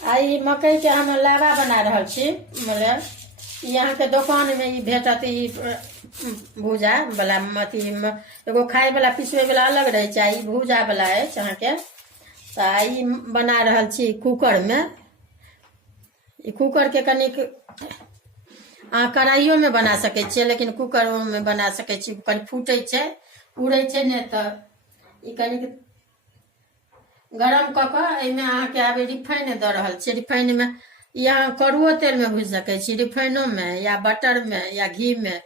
आई मकई के हम लावा बना रहल छी। मतलब यहाँ के दुकान में ई भेटत ई भूजा वाला अथी एगो खाए वाला पिसवे वाला अलग रहे छै, ई भूजा वाला है अहाँ के। तो ई बना रहल छी कुकर में। ई कुकर के कनिक अहाँ कढ़ाइयो में बना सके छियै, लेकिन कुकर में बना सके छी। कनि फूटे छै उड़े छै ने, तो ई कनिक गरम क के एमे अहाँ के आबे रिफाइन द रहल छी। रिफाइन में यहाँ कड़ुओ तेल में भूज सके छी, रिफाइनो में या बटर में या घी में,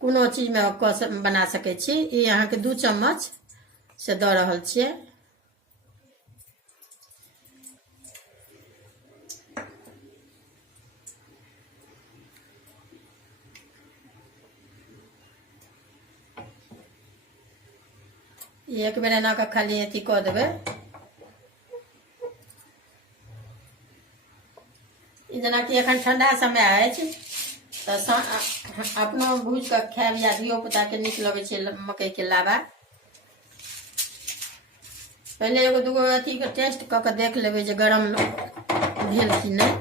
कोनो चीज में बना सके छी। ई यहाँ के 2 चम्मच से द रहल छियै। एक बेर एना के खाली अथी कऽ देबै। जेना कि एखन ठंडा समय अछि तो अपनो भूज के खायब या धियो पुता के नीक लगे छै मकई के लावा। पहले एगो दूगो अथी के टेस्ट क के देख लेबै जे गरम भेल कि नहीं।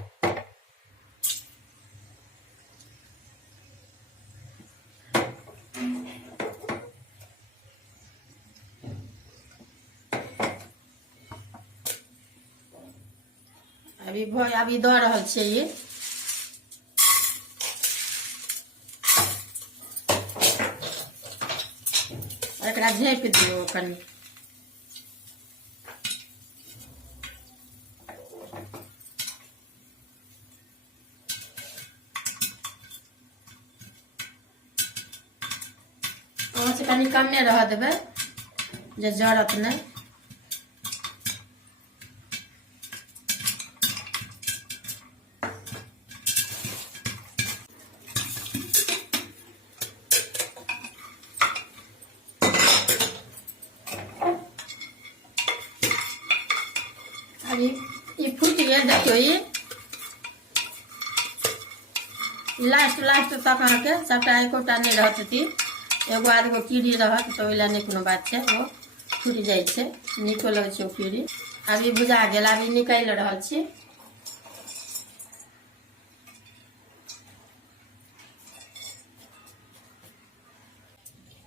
अभी द रहल छियै ये। एकरा झाँप दियौ कनि। आँच कनि कमे रह देबै जे जरत नहीं। अभी ये फूट गया, देखियो ये लास्ट तक अहाँ के सबटा एकोटा नहीं रहत थी। एगो आधगो कीड़ी रहत तो ओइला नहीं कोनो बात छै, वो फूट जाए छै, नीको लगे छै ओ कीड़ी। अभी बुझा गेल, अभी निकाल रहल छी।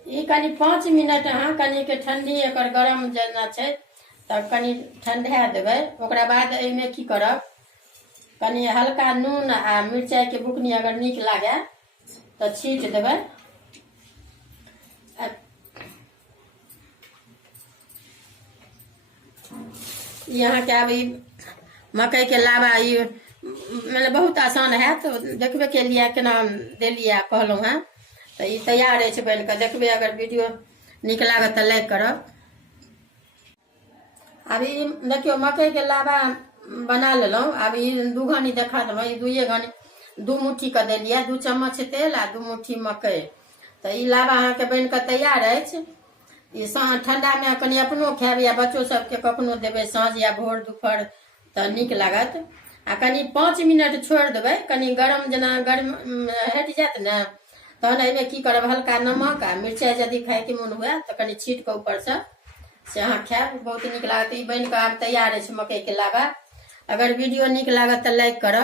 ई कनि 5 मिनट अहाँ कनि के ठंडी एकर गरम जेना छै तब कनि ठंडा देबै। ओकरा बाद एमे की करब, कनि हल्का नून आ मिरचाई के बुकनी अगर नीक लागे तो छीट देबै। यहाँ के अभी मकई के लावा ई मतलब बहुत आसान है, तो देखबे के लिए केना देलिए कहलहुँ हैं। तो ये तैयार है बन के, देखबे। अगर वीडियो नीक लागत तो लाइक करब। अभी देखियो मकई के लावा बना लेलहुँ। अभी 2 घानी देखा देलहुँ, ये 2 घानी 2 मुट्ठी के देलिए, 2 चम्मच तेल आ 2 मुट्ठी मकई। तो ये लावा अहाँ के बन के तैयार है। ये ठंडा में कनि अपनो खायब या बच्चों सबके कखनो देबै साँझ या भोर दुपहर तो नीक लागत। आ कनि 5 मिनट छोड़ देबै, कनि गरम जेना गर्म हट जात ने, तहन एहिमे की करब, हल्का नमक आ मिरचाई यदि खाए के मन हुए तो कनि छीट के ऊपर से अहाँ खायब, बहुत नीक लागत। ई बन के आब तैयार है मकई के लावा। अगर वीडियो नीक लागत तो लाइक करब।